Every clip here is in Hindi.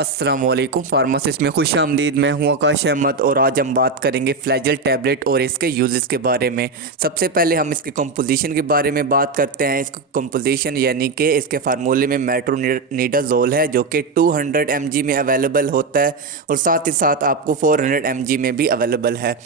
अस्सलामुअलैकुम फार्मासिस्ट में खुश आमदीद। मैं हूं आकाश अहमद और आज हम बात करेंगे फ्लैजल टैबलेट और इसके यूजेस के बारे में। सबसे पहले हम इसके कंपोजिशन के बारे में बात करते हैं। इसका कंपोजिशन यानी कि इसके फार्मूले में मेट्रोनिडाजोल है जो कि 200 mg में अवेलेबल होता है और साथ ही साथ आपको 400 mg में भी अवेलेबल है।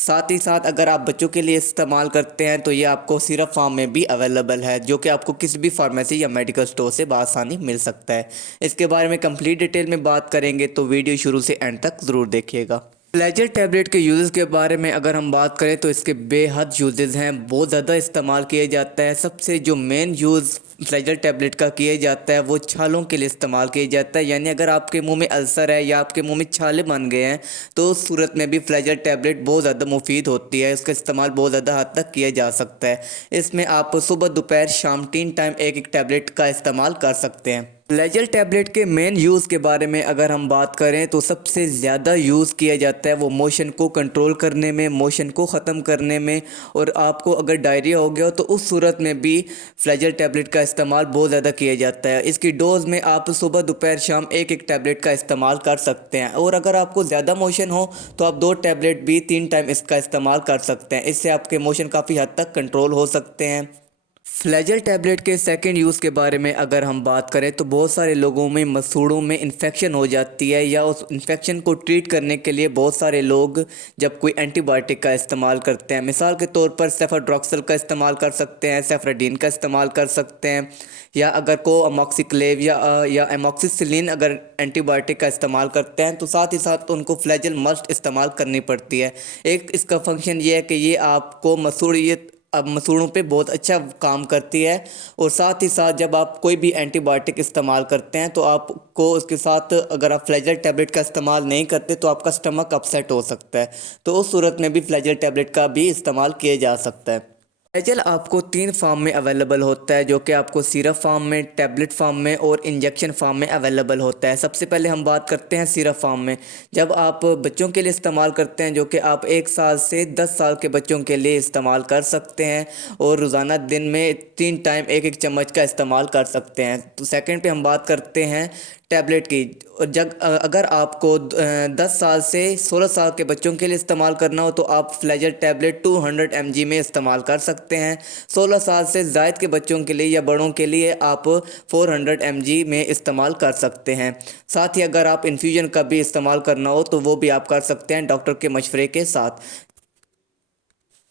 साथ ही साथ अगर आप बच्चों के लिए इस्तेमाल करते हैं तो ये आपको सिरप फॉर्म में भी अवेलेबल है जो कि आपको किसी भी फार्मेसी या मेडिकल स्टोर से बआसानी मिल सकता है। इसके बारे में कंप्लीट डिटेल में बात करेंगे तो वीडियो शुरू से एंड तक ज़रूर देखिएगा। फ्लैजल टैबलेट के यूज़ के बारे में अगर हम बात करें तो इसके बेहद यूजेस हैं, बहुत ज़्यादा इस्तेमाल किया जाता है। सबसे जो मेन यूज़ फ्लैजल टैबलेट का किया जाता है वो छालों के लिए इस्तेमाल किया जाता है। यानी अगर आपके मुंह में अल्सर है या आपके मुंह में छाले बन गए हैं तो उस सूरत में भी फ्लैजल टैबलेट बहुत ज़्यादा मुफीद होती है। इसका इस्तेमाल बहुत ज़्यादा हद तक किया जा सकता है। इसमें आप सुबह दोपहर शाम 3 टाइम एक एक टैबलेट का इस्तेमाल कर सकते हैं। फ्लैजल टैबलेट के मेन यूज़ के बारे में अगर हम बात करें तो सबसे ज़्यादा यूज़ किया जाता है वो मोशन को कंट्रोल करने में, मोशन को ख़त्म करने में। और आपको अगर डायरिया हो गया हो तो उस सूरत में भी फ्लैजल टैबलेट का इस्तेमाल बहुत ज़्यादा किया जाता है। इसकी डोज़ में आप सुबह दोपहर शाम एक एक टैबलेट का इस्तेमाल कर सकते हैं। और अगर आपको ज़्यादा मोशन हो तो आप 2 टैबलेट भी 3 टाइम इसका इस्तेमाल कर सकते हैं। इससे आपके मोशन काफ़ी हद तक कंट्रोल हो सकते हैं। फ्लैजल टैबलेट के सेकंड यूज़ के बारे में अगर हम बात करें तो बहुत सारे लोगों में मसूड़ों में इन्फेक्शन हो जाती है या उस इन्फेक्शन को ट्रीट करने के लिए बहुत सारे लोग जब कोई एंटीबायोटिक का इस्तेमाल करते हैं। मिसाल के तौर पर सेफाड्रॉक्सल का इस्तेमाल कर सकते हैं, सेफ्राडीन का इस्तेमाल कर सकते हैं, या अगर को अमोक्सिक्लेव या एमोक्सिसिलिन अगर एंटीबायोटिक का इस्तेमाल करते हैं तो साथ ही साथ उनको फ्लैजल मस्ट इस्तेमाल करनी पड़ती है। एक इसका फंक्शन ये है कि ये आपको मसूड़ियत अब मसूड़ों पे बहुत अच्छा काम करती है। और साथ ही साथ जब आप कोई भी एंटीबायोटिक इस्तेमाल करते हैं तो आपको उसके साथ अगर आप फ्लैजल टैबलेट का इस्तेमाल नहीं करते तो आपका स्टमक अपसेट हो सकता है। तो उस सूरत में भी फ्लैजल टैबलेट का भी इस्तेमाल किया जा सकता है। फ्लैजल आपको 3 फॉर्म में अवेलेबल होता है जो कि आपको सिरप फॉर्म में, टैबलेट फॉर्म में और इंजेक्शन फॉर्म में अवेलेबल होता है। सबसे पहले हम बात करते हैं सिरप फॉर्म में। जब आप बच्चों के लिए इस्तेमाल करते हैं जो कि आप 1 साल से 10 साल के बच्चों के लिए इस्तेमाल कर सकते हैं और रोज़ाना दिन में 3 टाइम एक एक चम्मच का इस्तेमाल कर सकते हैं। तो सेकंड पे हम बात करते हैं टैबलेट की। जब अगर आपको 10 साल से 16 साल के बच्चों के लिए इस्तेमाल करना हो तो आप फ्लैजल टैबलेट 200 mg में इस्तेमाल कर सकते हैं। 16 साल से ज़ायद के बच्चों के लिए या बड़ों के लिए आप 400 mg में इस्तेमाल कर सकते हैं। साथ ही अगर आप इन्फ्यूजन का भी इस्तेमाल करना हो तो वो भी आप कर सकते हैं डॉक्टर के मशवरे के साथ।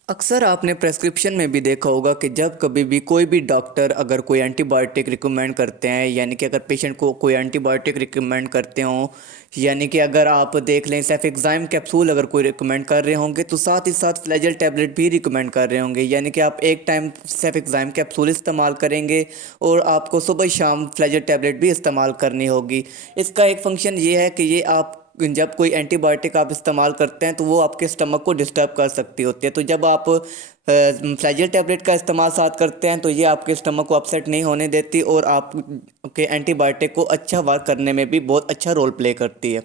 अक्सर आपने प्रेस्क्रिप्शन में भी देखा होगा कि जब कभी भी कोई भी डॉक्टर अगर कोई एंटीबायोटिक रिकमेंड करते हैं, यानी कि अगर पेशेंट को कोई एंटीबायोटिक रिकमेंड करते हों, यानी कि अगर आप देख लें सेफेक्साइम कैप्सूल अगर कोई रिकमेंड कर रहे होंगे तो साथ ही साथ फ्लैजल टैबलेट भी रिकमेंड कर रहे होंगे। यानी कि आप एक टाइम सेफेक्साइम कैप्सूल इस्तेमाल करेंगे और आपको सुबह शाम फ्लैजल टैबलेट भी इस्तेमाल करनी होगी। इसका एक फंक्शन ये है कि ये आप जब कोई एंटीबायोटिक आप इस्तेमाल करते हैं तो वो आपके स्टमक को डिस्टर्ब कर सकती होती है। तो जब आप फ्लैजल टैबलेट का इस्तेमाल साथ करते हैं तो ये आपके स्टमक को अपसेट नहीं होने देती और आपके एंटीबायोटिक को अच्छा वर्क करने में भी बहुत अच्छा रोल प्ले करती है।